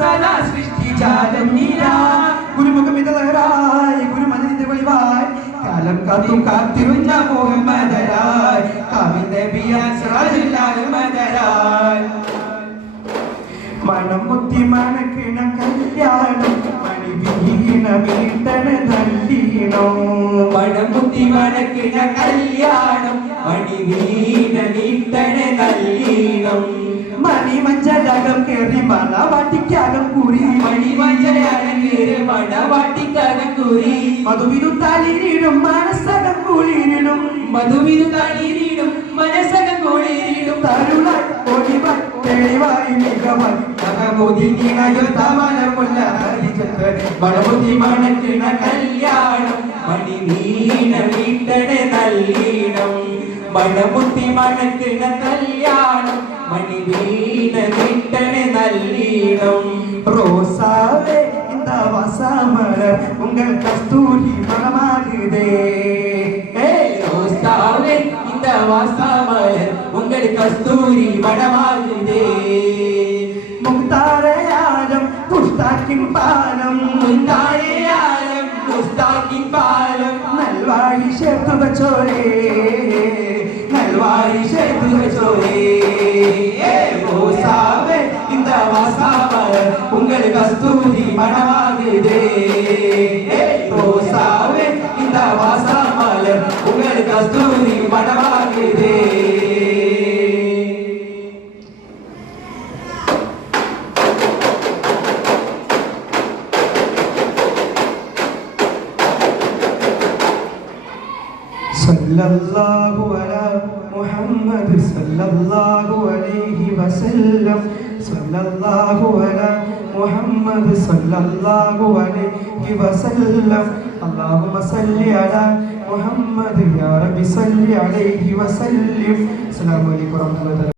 സദാ സൃഷ്ടിജാലം നീരാ ഗുരുമുഖമിതറായി ഗുരുമതിന്റെ വെളിവായി കാലം കാത്തും കാത്തിരുന്ന മുഹമ്മദരായി കാവിന്റെ ബിയാൻ സിറാജുല്ലാഹി മദരായി മണം മുത്തി മണക്കിണ കല്യാണം മണി വീണ വീട്ടണ നല്ലീണോ മണം മുത്തി മണക്കിണ കല്യാണം മണി വീണ വീട്ടണ നല്ലീണം മണിമഞ്ചലകം കേറി മണവാട്ടിക്കകം കുറി മണിമഞ്ചലകം കേറി മണവാട്ടിക്കകം കുറി മധുവിനു തളിരിടും മനസ്സകം കുളിരിടും മധുവിനു തളിരിടും മനസ്സകം കുളിരിടും തരുണായി ഒളിവായി തെളിവായി മികവായി മണമുത്തി മണക്കിണ കല്യാണം മണി വീണ വീട്ടണ നല്ലീണം മണമുത്തി മണക്കിണ കല്യാണം മണി വീണ വീട്ടണ നല്ലീണം ரோசாவே இந்த வாசமலர் உங்கள் கஸ்தூரி மனமாகுதே ரோசாவே இந்த வாசமலர் உங்கள் கஸ்தூரி மனமாகுதே മുക്താരയാലം പുസ്താക്കിൻ പാലം മുക്താരയാലം പുസ്താക്കിൻ പാലം നൽവാഴി ചേർത്തു വച്ചോരേ നൽവാഴി ചേർത്തു വച്ചോരേ ரோசாவே இந்த வாசமலர் உங்கள் கஸ்தூரி மனமாகுதே ரோசாவே இந்த வாசமலர் உங்கள் கஸ்தூரி மனமாகுதே സല്ലല്ലാഹു അലാ മുഹമ്മദ് സല്ലല്ലാഹു അലൈഹി വസല്ലം സല്ലല്ലാഹു അലാ മുഹമ്മദ് സല്ലല്ലാഹു അലൈഹി വസല്ലം അല്ലാഹുമ്മ സല്ലി അലാ മുഹമ്മദ് യാ റബ്ബി സല്ലി അലൈഹി വസല്ലം അസ്സലാമു അലൈക്കും വറഹ്മത്തുള്ളാഹി